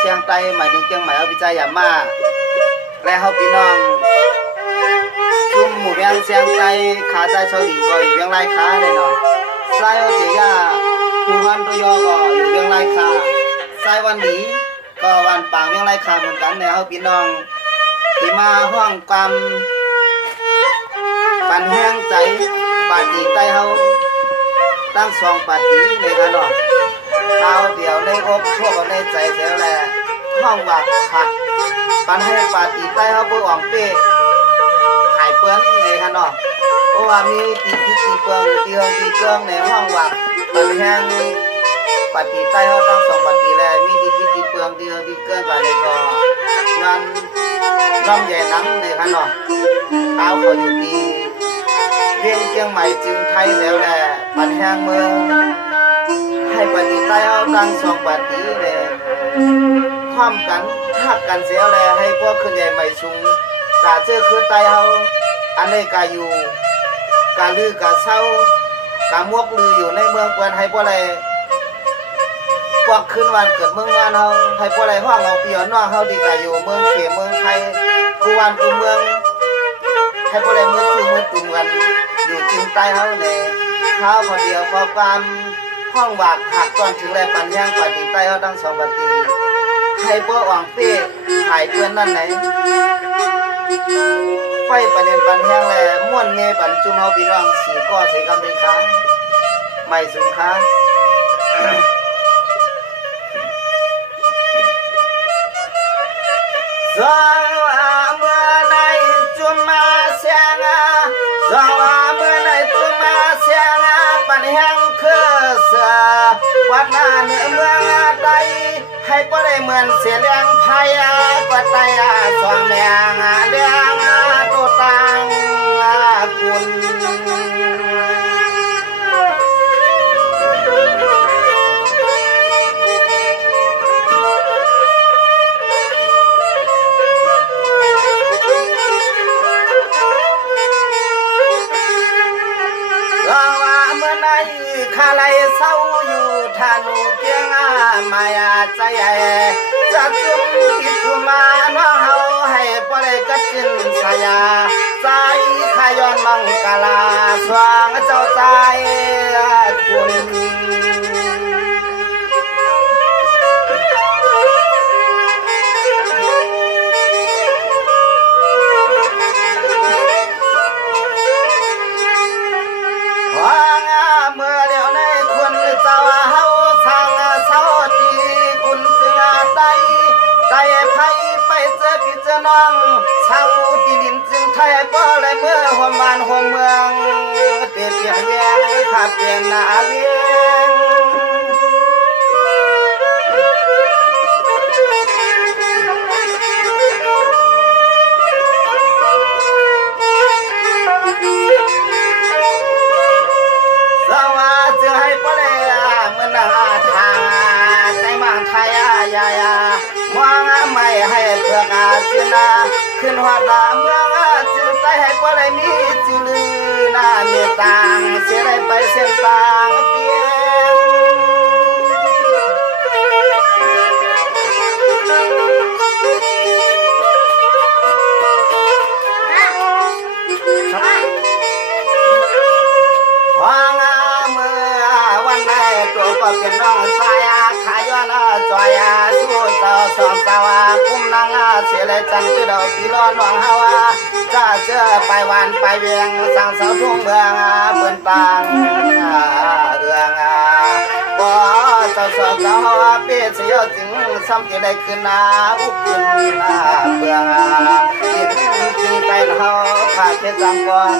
เชียงไต้หมายถึงเชียงใหม่เอาพิจัยยามาและเฮาพี่น้องจุ่มหมู่เวียงเชียงไต้ขาใจชาวหลิงก็อยู่เวียงไรค้าเลยเนาะไซโอเจียผู้วันตัวยอก็อยู่เวียงไรค้าไซวันนี้ก็วันปางเวียงไรค้าเหมือนกันเนี่ยเฮาพี่น้องที่มาห้องความปันแห้งใจปาตีใต้เฮาตั้งสองปาตีเลยค่ะเนาะเอาเดี๋ยวในอกทั่วกับในใจเสียแหละห้องวักผักปันให้ปาตีใต้เฮาเพื่ออ่อมเป้หายเปื้อนเลยค่ะเนาะเพราะว่ามีตีที่ตีเปื้องตีเฮาตีเปื้องในห้องวักปันแห้งปาตีใต้เฮาตั้งสองปาตีแล้วมีตีที่ตีเปื้องตีเฮาตีเกินกันเลยก็งานร่ำใหญ่น้ำเลยค่ะเนาะเอาเขาอยู่ที่เวียงเชียงใหม่จึงไทยแล้วแหละปันแห้งเมืองให้ปฏิใต้เอาตั้งสองปฏิเลยพร้อมกันทักกันเสียแล้วให้พวกขึ้นใหญ่ใหม่สูงตาเจอคือไต้เอาอันนี้กาอยู่กาลือกาเศร้ากามวกลืออยู่ในเมืองเปินให้พวกอะไรพวกขึ้นวันเกิดเมืองงานเฮาให้พวกอะไรห้องเอาเปียน้องเฮาดีกาอยู่เมืองเขเมืองไทยกูวันกูเมืองให้พวกอะไรมือจุ่มมือตุ่มกันอยู่จึงใต้เฮาเนี่ยข้าวพอเดียวพอความห้องบากหักตอนถึงแลปันย่างปฏิใต้เฮาตั้งสองปฏิให้พวกอ่างเป้หายเพื่อนนั่นไหนไฟประเด็นปันแห้งแลม่วนเมปันจุ่มเฮาพี่น้องสีก้อสีกำดีค้าไม่สูงค้าสว่าเมื่อในจุมมาเสียงสว่าเมื่อในจุมมาเสียงปันแห้งคือเสือวัดหน้าเหนือเมืองใดให้บ่ได้เหมือนเสียเลี้ยงไผ่กว่าไตสองแมงเลี้ยงตัวตังคุณข้าไล่เศร้าอยู่ทานุเกียงมายาใจจะจุ่มคิดทุมาน้องเฮาให้บ่ได้กัดกินสายาใจขายอนมังกลาสว่างเจ้าใจคุณน้องชาวที่ดินจึงไทยบ่เลยเมื่อหัวมันหัวเมืองเตียเปียแยงขาดเปลี่ยนหน้าเวียงสวัสดีให้บ่เลยเมื่อหน้าทางใจมังไทยยามองไม่ให้เพื่อกาศินาขึ้นหัวตาเมืองจึงใจให้บ่ได้มีจืลือหน้าเมตตาเสียได้ไปเส้นตางเปียวางเมื่อวันใดตัวก็เป็นน้องชายขายย้อนจอยสู้เจ้าสองเจ้าคุ้มนางเสียเลยจันคือดอกที่ร้อนหวังเฮาจะเจอไปวันไปเวียงสั่งเสาทุ่งเมืองเปิ่นตังเอื้องบ่เจ้าสองเจ้าเปี้ยเสียจึงซ้ำที่ได้ขึ้นอุบขึ้นเบื้องดินจึงใจเฮาขาดเจ็ดจังก่อน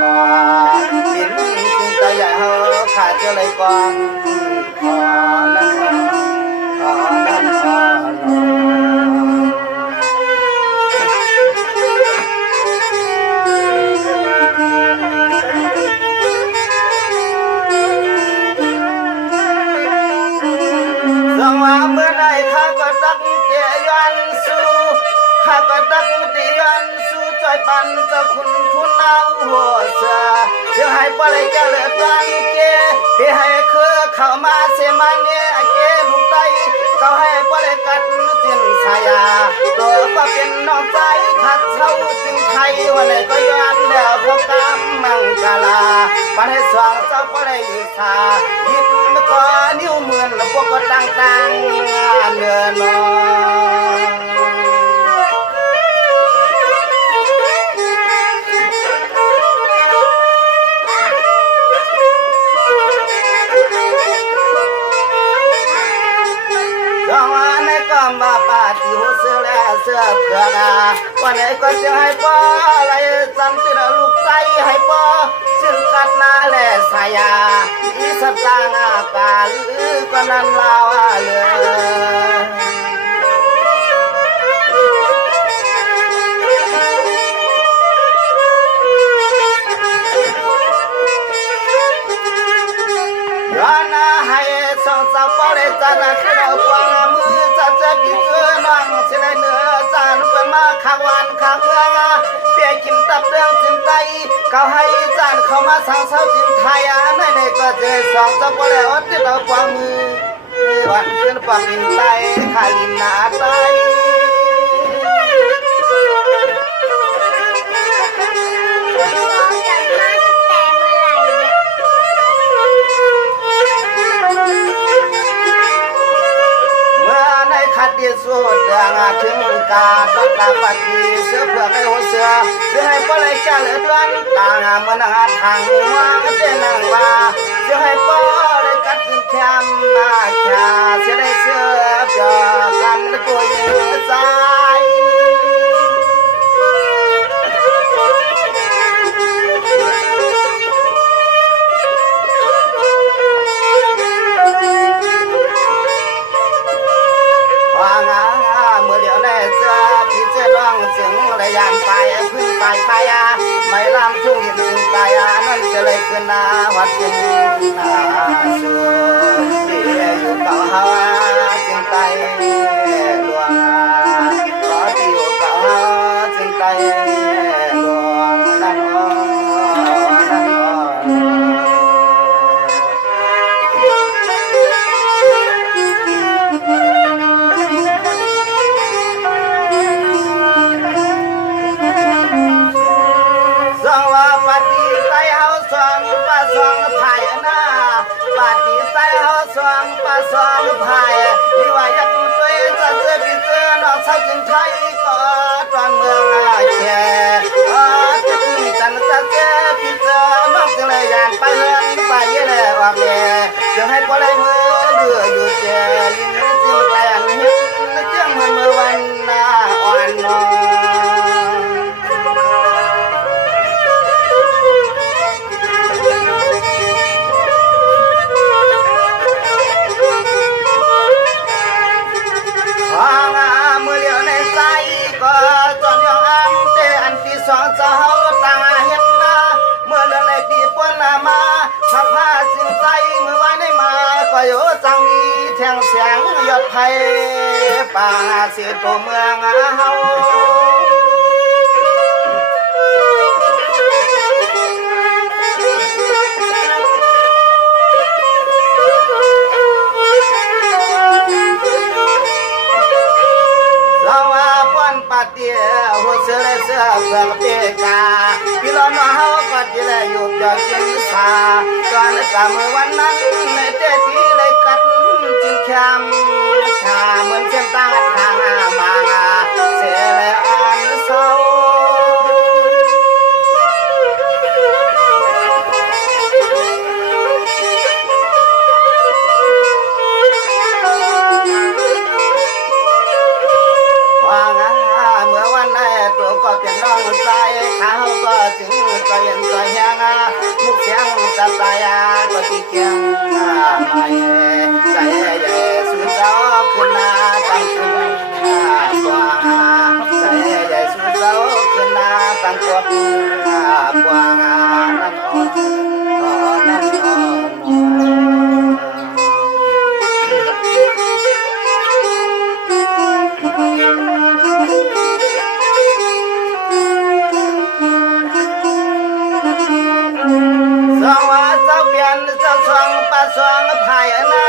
ขอดินจึงใจใหญ่เฮาขาดเจ้าเลยก่อนขอนั่นขอนั่นขอเมื่อใดข้าก็ตักเตียยันสู้ข้าก็ตักเตียยันสู้ใจปันเจ้าคุณทุนเอาหัวเสือจะให้บ่ บ่ได้เจริญตังเกที่ให้คือเข้ามาเสมาเนี่ยเกลูกไตเขาให้บ่ได้กัดจินสายาตัวก็เป็นน้องใจขัดเช้าจึงไทยวันไหนก็ย้อนแล้วพกำมังกาลาปันให้สว่างเจ้าบ่ได้อยู่สายิบก็นิ้วมือพวกก็ต่างๆเนื้อนมาปาติหัวเสือและเสือเผือกวันไหนก็จะให้พ่ออะไรจำติดลูกใจให้พ่อจึงกัดนาและสายาอีสตางากาลือก็นั้นลาวเลยย้อนให้สองสาวบ่ได้จันคือเราควงมือจะพี่เกือน้องเสด็จเนื้อจานเป็นมาข้างวันข้างเมืองเปียกินตับเรื่องจึงไตเขาให้จานเขามาสั่งเช้าจึงไทยในก็เจอสองสาวบ่ได้อดที่เราควงมือวันขึ้นปากลินไตขาลินนาไตขัดดีสุดอย่างถึงกาต้องตาปฏิเสือเผือกให้หัวเสือจะให้ปล่อยเจริญวันต่างมันหาทางว่าเจนังว่าจะให้ปล่อยกัดขึ้นแคมมาชาจะได้เสือเจอกันตัวยืนใจจึงระยานไปพึ่งไปพายาไม่ลำทุ่งหินจึงตายนั่นจะเลยขึ้นนาวัดจึงนาสูดีอยู่เก่าฮาวจึงตายหลวงขอที่อยู่เก่าจึงตายหลวงนั่นสองพายนี่ว่าอยากตัวจะเจอพี่เจอน้องชาวจึงไทยก็ตอนเมืองแช่จะขึ้นจันจะเจอพี่เจอน้องจึงเลยยานไปเฮือนไปเยอะเลยว่าแม่จึงให้พอได้มือเดืออยู่เจลินจึงแต่งหินจึงเหมือนเมื่อวันน่าอ่อนน้องสองเจ้าตาเห็นมาเมื่อเรื่องในปีปนมาพักผ้าจึงใจเมื่อวันได้มาก็อยู่จังมีแทงเสียงยอดไผ่ป่าเสียตัวเมืองเฮาเดียวหัวเสือเสือเผือกเปกาพี่ล้อมาเฮาก็ที่ได้อยู่เดียวกินสาตอนกะเมื่อวันนั้นในเด็ดที่เลยกัดจึงแคมชาเหมือนเส้นตาทางมาเสียเลยอ่านเศร้าก็เป็นน้องใจเขาก็ถึงก็ยังก็ยังมุกเสียงจะตายก็ตีเกียงไม่ใจใหญ่สุดเจ้าขึ้นหน้าตั้งขึ้นกว่าใจใหญ่สุดเจ้าขึ้นหน้าตั้งตัวกว่านั่นนั่นสอง สองภายหน้า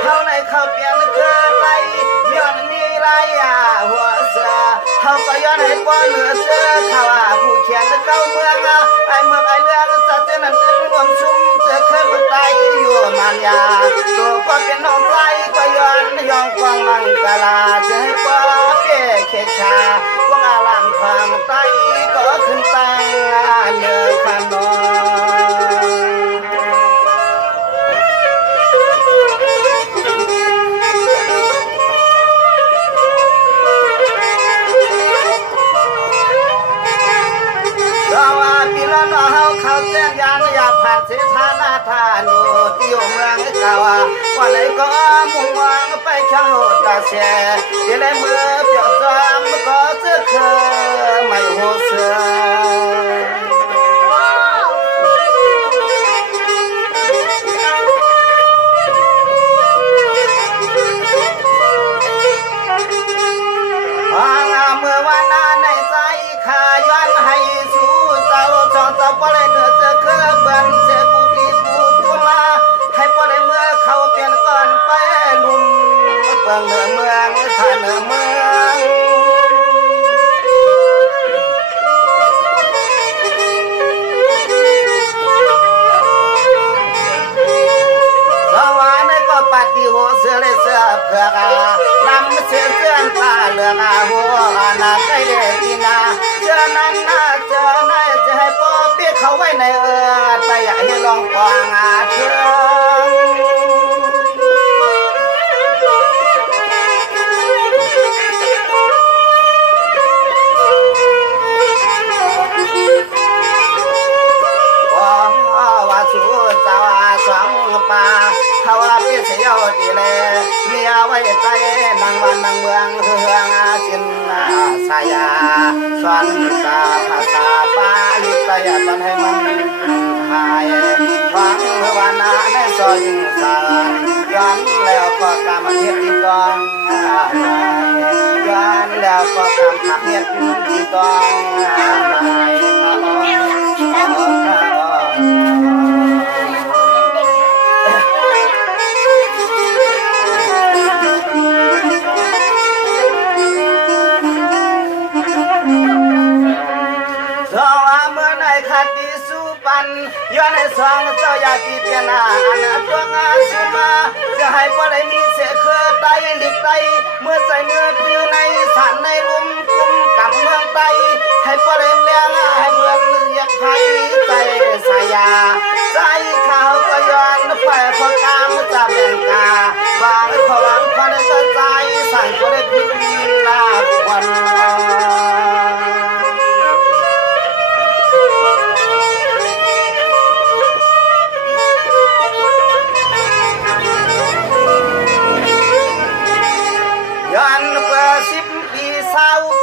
เขาในเขาเปลี่ยนคือไรย้อนมีไรหัวเสือเขาก็ย้อนให้ป้อนเหนือเสือเขาผู้เขียนเก้าเมืองไอเมืองไอเรือจะเจนันเดินรวมชุ่มเจอเคยบุตรอยู่มันยาตัวก็เป็นน้องใจก็ย้อนยองกวางมังกลาจะให้ป้อเป้เขชาพวกอาลามทางใต้ก็ขึ้นตั้งเนื้อขนเขาเส้นยานอยากผ่านเสถานาธานุที่อยู่เมืองเก่าวันไหนก็มุ่งหวังไปช่างโหดตาเสียที่ในเมื่อเปียกจอมก็จะเคยไม่หัวเสือเมื่อวันนั้นในใจขาย้อนให้สู้เจ้าจองเจ้าปเลยเนื้อจะเคยเบิ่นเสียกูดีกูจุลาให้ปเลยเมื่อเขาเปลี่ยนก่อนไปลุ่มเปิงเนื้อเมืองข้าเนื้อเมืองสวรรค์ก็ปฏิหัวเสือเลยเสือเผือกนำเสือเสื้อตาเหลืองหัวนาใกล้เด็กกินาเจอนั้นนะเจอไหนจะให้ป้อเปียกเขาไว้ในแต่อยากให้ลองกวางเชิงว่าสู้เจ้าสองป่าเขาว่าเปียเสียวดีเลยเมียไว้ใจนางวันนางเมืองเฮืองจินสายาสอนตาภาษาป่าลิตยตอนให้มันหายฟังวานาในซอยสานย้อนแล้วก็กำมันเฮ็ดอีกองย้อนแล้วก็กำขับเฮ็ดอีกองย้อนให้สองเจ้าอยากที่เปียนาอันตัวงานสุมาจะให้ปได้มีเสียเคยไตหลีกไตเมื่อใจเมื่อตื้อในสันในลุ่มกุมกับเมืองไตให้ปได้เลี้ยงให้เมืองเรียกไทยใจสายาใจเขาก็ย้อนไปพอกามจะเป็นกาวางขวังควันใจสั่งปได้พิจลาควัน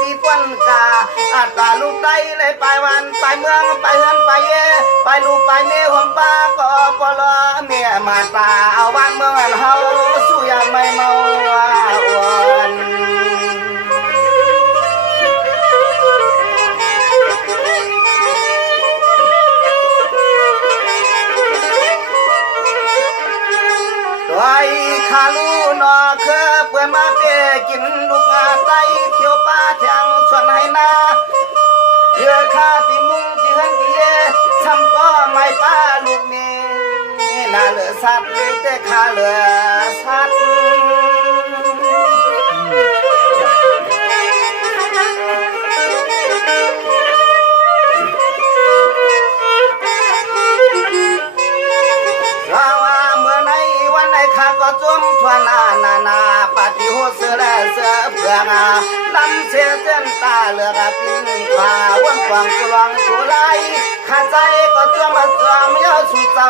ปีปนกาอัตตาลูกไตเลยไปวันไปเมืองไปเฮือนไปเย่ไปลูกไปเมียหัวป้าก็ปลอเมียมาตาเอาวันเมืองเฮาสู้ยังไม่เมาอ้วนไว้ขาลูนอเคยเปิดมาเปกินลูกไตเขียวป้าแทงส่วนให้นาเรือข้าตีมุงตีหันตีเย่ทำก็ไม่ป้าลูกเมียน่าเหลือสัตว์แต่ข้าเหลือสัตว์ก็จุ่มทวนนาปฏิหัวเสือเสือเพื่องลำเสียเส้นตาเลือกปิ้นผ้าวันกวางกุลองกุไลขาใจก็จุ่มจอมยาวสุดเจ้า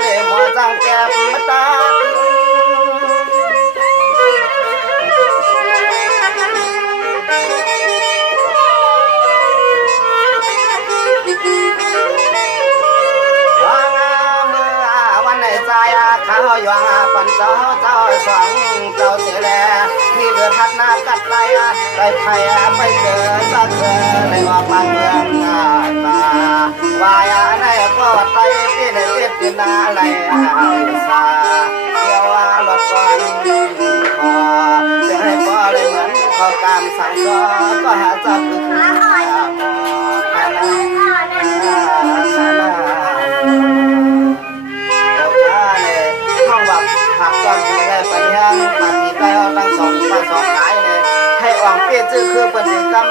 เลี้ยหมอจังแก้มตาข้าวยวงปันเจ้าสองเจ้าเสียแลมีเดือดทัดหน้ากัดไหลไปไผ่ไปเจอจะเจอในว่าบ้านเมืองตาวายในก็ไตปีในปี เป็นอะไรสาเดียวว่ารถก่อนคอจะให้พ่อเลยเหมือนขอการสั่งสอนก็หาจับคือห้องแบบหักก้อนที่ได้ไปยังปฏิได้เอาตั้งสองมาสองขายเลยให้อ่องเปี้ยจื้อคือปฏิกรรม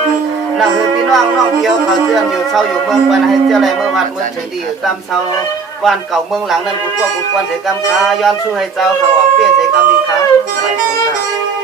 นั่งคือพี่น้องน้องเพียวเขาเชื่องอยู่เศร้าอยู่เมืองปันให้เจ้าไรเมื่อวันเมื่อเฉยดีอยู่ตามเศร้าวันเก่าเมืองหลังนั้นกูก็กูควรเสกรรมขาย้อนสู้ให้เจ้าเขาอ่องเปี้ยเสกรรมดีขาไม่ถูกค่ะ